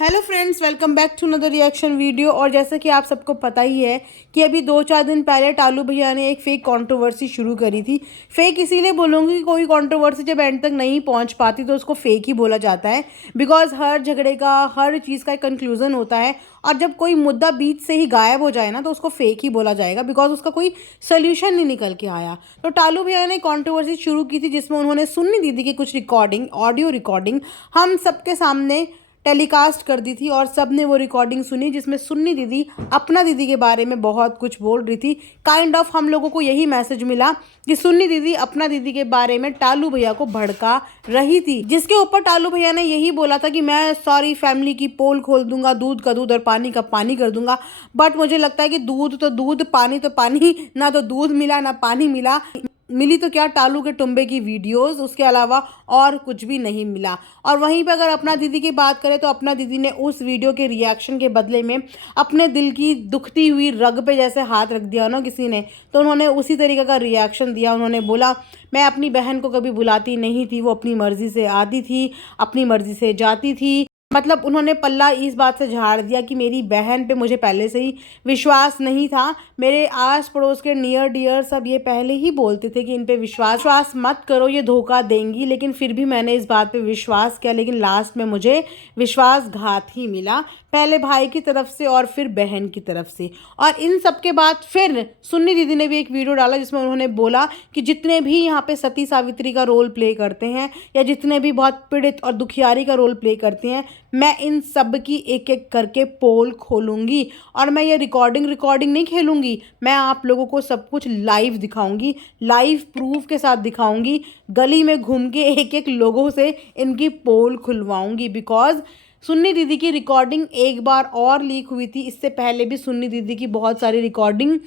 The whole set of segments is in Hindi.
Hello friends, welcome back to another reaction video. और जैसे कि आप सबको पता ही है कि अभी 2-4 दिन पहले टालू भैया ने एक फेक कंट्रोवर्सी शुरू करी थी। फेक इसीलिए बोलूँगी कि कोई कंट्रोवर्सी जब एंड तक नहीं पहुंच पाती तो उसको फेक ही बोला जाता है। बिकॉज हर झगड़े का, हर चीज़ का एक कंक्लूजन होता है। और जब कोई मुद्दा बीच से ही गायब हो जाए ना तो उसको फेक ही बोला जाएगा, बिकॉज उसका कोई सोल्यूशन नहीं निकल के आया। तो टालू भैया ने कंट्रोवर्सी शुरू की थी जिसमें उन्होंने सुन्नी दीदी की कुछ रिकॉर्डिंग, ऑडियो रिकॉर्डिंग हम सबके सामने टेलीकास्ट कर दी थी। और सब ने वो रिकॉर्डिंग सुनी जिसमें सुन्नी दीदी अपना दीदी के बारे में बहुत कुछ बोल रही थी। काइंड ऑफ हम लोगों को यही मैसेज मिला कि सुन्नी दीदी अपना दीदी के बारे में टालू भैया को भड़का रही थी, जिसके ऊपर टालू भैया ने यही बोला था कि मैं सारी फैमिली की पोल खोल दूंगा, दूध का दूध और पानी का पानी कर दूंगा। बट मुझे लगता है कि दूध तो दूध, पानी तो पानी, ना तो दूध मिला ना पानी मिला। मिली तो क्या, टालू के टुम्बे की वीडियोस, उसके अलावा और कुछ भी नहीं मिला। और वहीं पे अगर अपना दीदी की बात करें तो अपना दीदी ने उस वीडियो के रिएक्शन के बदले में अपने दिल की दुखती हुई रग पे जैसे हाथ रख दिया ना किसी ने, तो उन्होंने उसी तरीके का रिएक्शन दिया। उन्होंने बोला, मैं अपनी बहन को कभी बुलाती नहीं थी, वो अपनी मर्जी से आती थी, अपनी मर्जी से जाती थी। मतलब उन्होंने पल्ला इस बात से झाड़ दिया कि मेरी बहन पे मुझे पहले से ही विश्वास नहीं था। मेरे आस पड़ोस के नियर डियर सब ये पहले ही बोलते थे कि इन पे विश्वास मत करो, ये धोखा देंगी। लेकिन फिर भी मैंने इस बात पे विश्वास किया, लेकिन लास्ट में मुझे विश्वासघात ही मिला, पहले भाई की तरफ से और फिर बहन की तरफ से। और इन सब के बाद फिर सुन्नी दीदी ने भी एक वीडियो डाला जिसमें उन्होंने बोला कि जितने भी यहाँ पे सती सावित्री का रोल प्ले करते हैं या जितने भी बहुत पीड़ित और दुखियारी का रोल प्ले करते हैं, मैं इन सब की एक एक करके पोल खोलूंगी। और मैं ये रिकॉर्डिंग नहीं खेलूंगी, मैं आप लोगों को सब कुछ लाइव दिखाऊंगी, लाइव प्रूफ के साथ दिखाऊंगी। गली में घूम के एक एक लोगों से इनकी पोल खुलवाऊंगी। बिकॉज सुन्नी दीदी की रिकॉर्डिंग एक बार और लीक हुई थी, इससे पहले भी सुन्नी दीदी की बहुत सारी रिकॉर्डिंग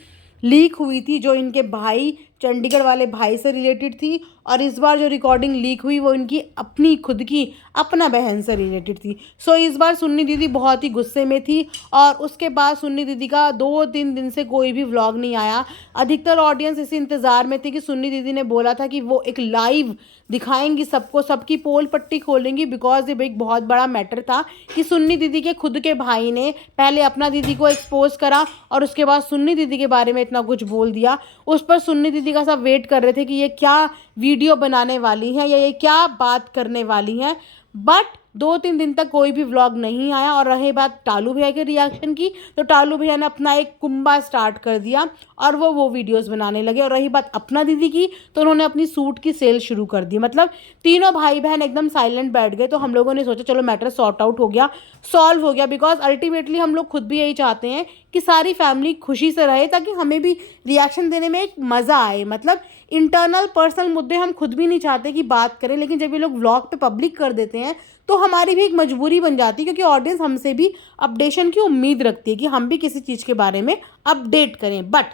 लीक हुई थी जो इनके भाई, चंडीगढ़ वाले भाई से रिलेटेड थी। और इस बार जो रिकॉर्डिंग लीक हुई वो इनकी अपनी खुद की अपना बहन से रिलेटेड थी। सो इस बार सुन्नी दीदी बहुत ही गुस्से में थी। और उसके बाद सुन्नी दीदी का 2-3 दिन से कोई भी व्लॉग नहीं आया। अधिकतर ऑडियंस इसी इंतज़ार में थी कि सुन्नी दीदी ने बोला था कि वो एक लाइव दिखाएंगी सबको, सबकी पोल पट्टी खोलेंगी। बिकॉज ये एक बहुत बड़ा मैटर था कि सुन्नी दीदी के खुद के भाई ने पहले अपना दीदी को एक्सपोज करा और उसके बाद सुन्नी दीदी के बारे में इतना कुछ बोल दिया। उस पर सुन्नी दीदी का सब वेट कर रहे थे कि ये क्या वीडियो बनाने वाली हैं या ये क्या बात करने वाली हैं। बट 2-3 दिन तक कोई भी व्लॉग नहीं आया। और रही बात टालू भैया के रिएक्शन की, तो टालू भैया ने अपना एक कुंबा स्टार्ट कर दिया और वो वीडियोस बनाने लगे। और रही बात अपना दीदी की, तो उन्होंने अपनी सूट की सेल शुरू कर दी। मतलब तीनों भाई बहन एकदम साइलेंट बैठ गए। तो हम लोगों ने सोचा चलो मैटर सॉर्ट आउट हो गया, सॉल्व हो गया। बिकॉज अल्टीमेटली हम लोग खुद भी यही चाहते हैं कि सारी फैमिली खुशी से रहे, ताकि हमें भी रिएक्शन देने में एक मज़ा आए। मतलब इंटरनल पर्सनल मुद्दे हम खुद भी नहीं चाहते कि बात करें, लेकिन जब ये लोग व्लॉग पे पब्लिक कर देते हैं तो हमारी भी एक मजबूरी बन जाती है, क्योंकि ऑडियंस हमसे भी अपडेशन की उम्मीद रखती है कि हम भी किसी चीज़ के बारे में अपडेट करें। बट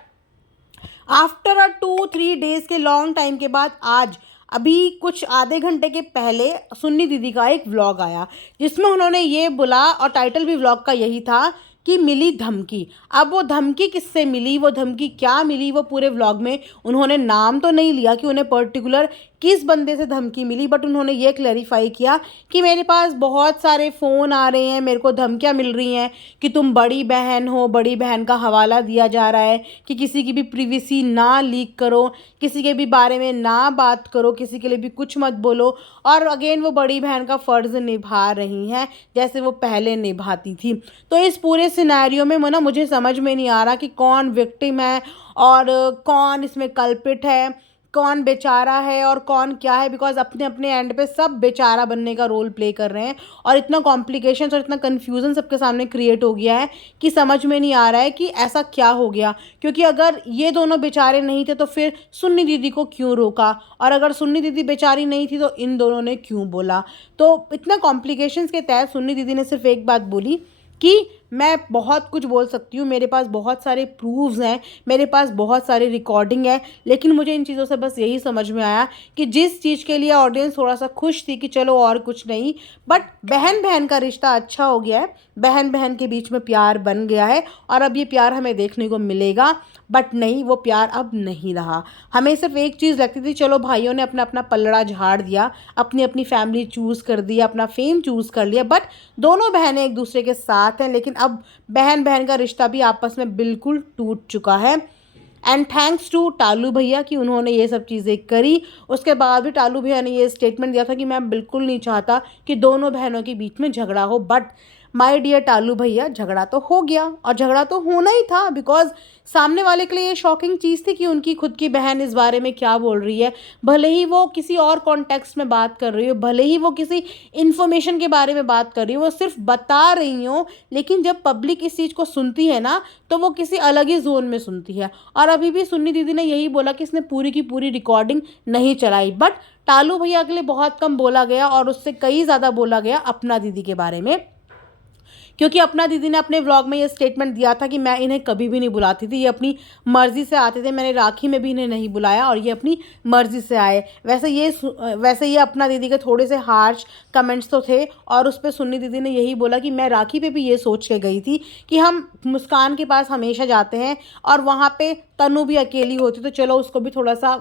आफ्टर 2-3 डेज के लॉन्ग टाइम के बाद आज अभी कुछ आधे घंटे के पहले सुन्नी दीदी का एक व्लॉग आया जिसमें उन्होंने ये बोला, और टाइटल भी व्लॉग का यही था कि मिली धमकी। अब वो धमकी किससे मिली, वो धमकी क्या मिली, वो पूरे व्लॉग में उन्होंने नाम तो नहीं लिया कि उन्हें पर्टिकुलर किस बंदे से धमकी मिली। बट उन्होंने ये क्लैरिफाई किया कि मेरे पास बहुत सारे फ़ोन आ रहे हैं, मेरे को धमकियां मिल रही हैं कि तुम बड़ी बहन हो, बड़ी बहन का हवाला दिया जा रहा है कि किसी की भी प्रिवेसी ना लीक करो, किसी के भी बारे में ना बात करो, किसी के लिए भी कुछ मत बोलो। और अगेन वो बड़ी बहन का फ़र्ज़ निभा रही हैं जैसे वो पहले निभाती थी। तो इस पूरे सिनेरियो में मुझे समझ में नहीं आ रहा कि कौन विक्टिम है और कौन इसमें कल्पिट है, कौन बेचारा है और कौन क्या है। बिकॉज अपने अपने एंड पे सब बेचारा बनने का रोल प्ले कर रहे हैं। और इतना कॉम्प्लिकेशंस और इतना कन्फ्यूज़न सबके सामने क्रिएट हो गया है कि समझ में नहीं आ रहा है कि ऐसा क्या हो गया। क्योंकि अगर ये दोनों बेचारे नहीं थे तो फिर सुन्नी दीदी को क्यों रोका, और अगर सुन्नी दीदी बेचारी नहीं थी तो इन दोनों ने क्यों बोला। तो इतना कॉम्प्लिकेशंस के तहत सुन्नी दीदी ने सिर्फ एक बात बोली कि मैं बहुत कुछ बोल सकती हूँ, मेरे पास बहुत सारे प्रूफ्स हैं, मेरे पास बहुत सारी रिकॉर्डिंग है, लेकिन मुझे इन चीज़ों से बस यही समझ में आया कि जिस चीज़ के लिए ऑडियंस थोड़ा सा खुश थी कि चलो और कुछ नहीं, बट बहन बहन का रिश्ता अच्छा हो गया है, बहन बहन के बीच में प्यार बन गया है और अब ये प्यार हमें देखने को मिलेगा। बट नहीं, वो प्यार अब नहीं रहा। हमें सिर्फ एक चीज़ लगती थी, चलो भाइयों ने अपना अपना पल्लड़ा झाड़ दिया, अपनी अपनी फैमिली चूज़ कर दी, अपना फेम चूज़ कर लिया, बट दोनों बहनें एक दूसरे के साथ हैं। लेकिन अब बहन बहन का रिश्ता भी आपस में बिल्कुल टूट चुका है। एंड थैंक्स टू टालू भैया कि उन्होंने ये सब चीज़ें करी। उसके बाद भी टालू भैया ने ये स्टेटमेंट दिया था कि मैं बिल्कुल नहीं चाहता कि दोनों बहनों के बीच में झगड़ा हो, बट माय डियर टालू भैया, झगड़ा तो हो गया और झगड़ा तो होना ही था, बिकॉज सामने वाले के लिए ये शॉकिंग चीज़ थी कि उनकी खुद की बहन इस बारे में क्या बोल रही है। भले ही वो किसी और कॉन्टेक्स्ट में बात कर रही हो, भले ही वो किसी इन्फॉर्मेशन के बारे में बात कर रही हो, वो सिर्फ बता रही हो, लेकिन जब पब्लिक इस चीज़ को सुनती है ना, तो वो किसी अलग ही जोन में सुनती है। और अभी भी सुन्नी दीदी ने यही बोला कि इसने पूरी की पूरी रिकॉर्डिंग नहीं चलाई, बट टालू भैया के लिए बहुत कम बोला गया और उससे कई ज़्यादा बोला गया अपना दीदी के बारे में, क्योंकि अपना दीदी ने अपने व्लॉग में ये स्टेटमेंट दिया था कि मैं इन्हें कभी भी नहीं बुलाती थी, ये अपनी मर्ज़ी से आते थे, मैंने राखी में भी इन्हें नहीं बुलाया और ये अपनी मर्ज़ी से आए। वैसे ये अपना दीदी के थोड़े से हार्श कमेंट्स तो थे और उस पर सुन्नी दीदी ने यही बोला कि मैं राखी पे भी ये सोच के गई थी कि हम मुस्कान के पास हमेशा जाते हैं और वहाँ पे तनु भी अकेली होती, तो चलो उसको भी थोड़ा सा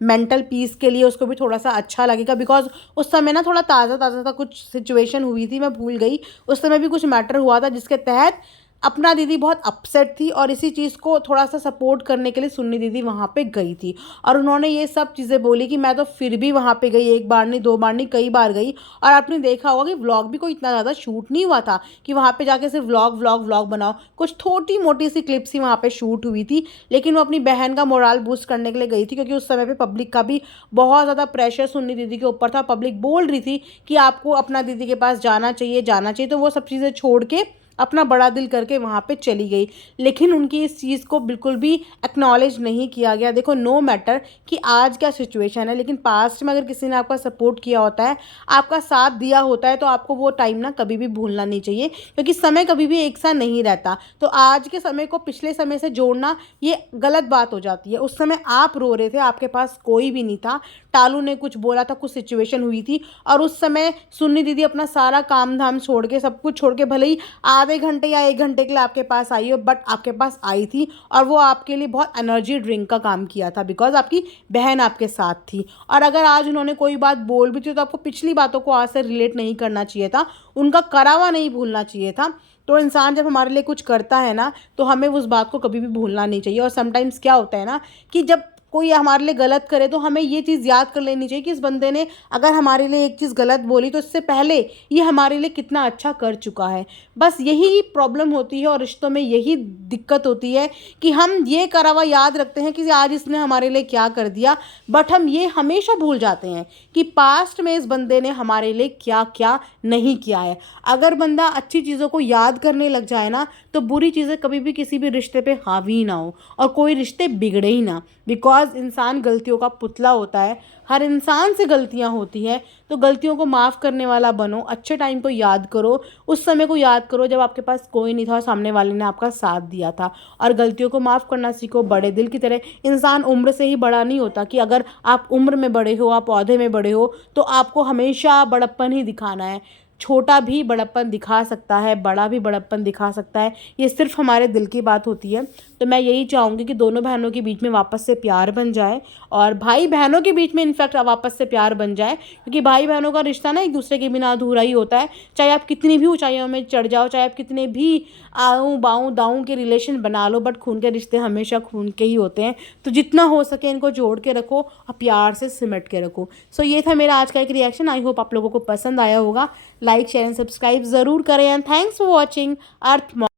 मेंटल पीस के लिए उसको भी थोड़ा सा अच्छा लगेगा। बिकॉज उस समय ना थोड़ा ताज़ा ताज़ा सा कुछ सिचुएशन हुई थी, मैं भूल गई, उस समय भी कुछ मैटर हुआ था जिसके तहत अपना दीदी बहुत अपसेट थी और इसी चीज़ को थोड़ा सा सपोर्ट करने के लिए सुन्नी दीदी वहाँ पे गई थी और उन्होंने ये सब चीज़ें बोली कि मैं तो फिर भी वहाँ पे गई, एक बार नहीं, दो बार नहीं, कई बार गई। और आपने देखा होगा कि व्लॉग भी कोई इतना ज़्यादा शूट नहीं हुआ था कि वहाँ पे जाके सिर्फ व्लॉग बनाओ, कुछ छोटी मोटी सी क्लिप्स ही वहाँ पे शूट हुई थी। लेकिन वो अपनी बहन का मोरल बूस्ट करने के लिए गई थी, क्योंकि उस समय पे पब्लिक का भी बहुत ज़्यादा प्रेशर सुन्नी दीदी के ऊपर था। पब्लिक बोल रही थी कि आपको अपना दीदी के पास जाना चाहिए, जाना चाहिए, तो वो सब चीज़ें छोड़ के अपना बड़ा दिल करके वहाँ पे चली गई। लेकिन उनकी इस चीज़ को बिल्कुल भी एक्नॉलेज नहीं किया गया। देखो, नो मैटर कि आज क्या सिचुएशन है, लेकिन पास्ट में अगर किसी ने आपका सपोर्ट किया होता है, आपका साथ दिया होता है, तो आपको वो टाइम ना कभी भी भूलना नहीं चाहिए, क्योंकि समय कभी भी एक सा नहीं रहता। तो आज के समय को पिछले समय से जोड़ना ये गलत बात हो जाती है। उस समय आप रो रहे थे, आपके पास कोई भी नहीं था, टालू ने कुछ बोला था, कुछ सिचुएशन हुई थी और उस समय सुन्नी दीदी अपना सारा काम धाम छोड़ के, सब कुछ छोड़ के, भले ही आधे घंटे या एक घंटे के लिए आपके पास आई हो, बट आपके पास आई थी और वो आपके लिए बहुत एनर्जी ड्रिंक का काम किया था, बिकॉज आपकी बहन आपके साथ थी। और अगर आज उन्होंने कोई बात बोल भी थी तो आपको पिछली बातों को आज से रिलेट नहीं करना चाहिए था, उनका करा हुआ नहीं भूलना चाहिए था। तो इंसान जब हमारे लिए कुछ करता है ना, तो हमें उस बात को कभी भी भूलना नहीं चाहिए। और समटाइम्स क्या होता है ना कि जब कोई हमारे लिए गलत करे तो हमें ये चीज़ याद कर लेनी चाहिए कि इस बंदे ने अगर हमारे लिए एक चीज़ गलत बोली तो इससे पहले ये हमारे लिए कितना अच्छा कर चुका है। बस यही प्रॉब्लम होती है और रिश्तों में यही दिक्कत होती है कि हम ये करा हुआ याद रखते हैं कि आज इसने हमारे लिए क्या कर दिया, बट हम ये हमेशा भूल जाते हैं कि पास्ट में इस बंदे ने हमारे लिए क्या क्या नहीं किया है। अगर बंदा अच्छी चीज़ों को याद करने लग जाए ना, तो बुरी चीज़ें कभी भी किसी भी रिश्ते पे हावी ना हो और कोई रिश्ते बिगड़े ही ना। बिकॉज इंसान गलतियों का पुतला होता है, हर इंसान से गलतियां होती है, तो गलतियों को माफ़ करने वाला बनो। अच्छे टाइम को याद करो, उस समय को याद करो जब आपके पास कोई नहीं था और सामने वाले ने आपका साथ दिया था, और गलतियों को माफ़ करना सीखो। बड़े दिल की तरह, इंसान उम्र से ही बड़ा नहीं होता कि अगर आप उम्र में बड़े हो, आप ओहदे में बड़े हो, तो आपको हमेशा बड़प्पन ही दिखाना है। छोटा भी बड़प्पन दिखा सकता है, बड़ा भी बड़प्पन दिखा सकता है, ये सिर्फ हमारे दिल की बात होती है। तो मैं यही चाहूँगी कि दोनों बहनों के बीच में वापस से प्यार बन जाए और भाई बहनों के बीच में इनफैक्ट वापस से प्यार बन जाए, क्योंकि भाई बहनों का रिश्ता ना एक दूसरे के बिना अधूरा ही होता है। चाहे आप कितनी भी ऊंचाइयों में चढ़ जाओ, चाहे आप कितने भी आऊँ बाऊँ दाऊँ के रिलेशन बना लो, बट खून के रिश्ते हमेशा खून के ही होते हैं। तो जितना हो सके इनको जोड़ के रखो और प्यार से सिमट के रखो। सो ये था मेरा आज का एक रिएक्शन। आई होप आप लोगों को पसंद आया होगा। लाइक शेयर एंड सब्सक्राइब ज़रूर करें and thanks for watching earth.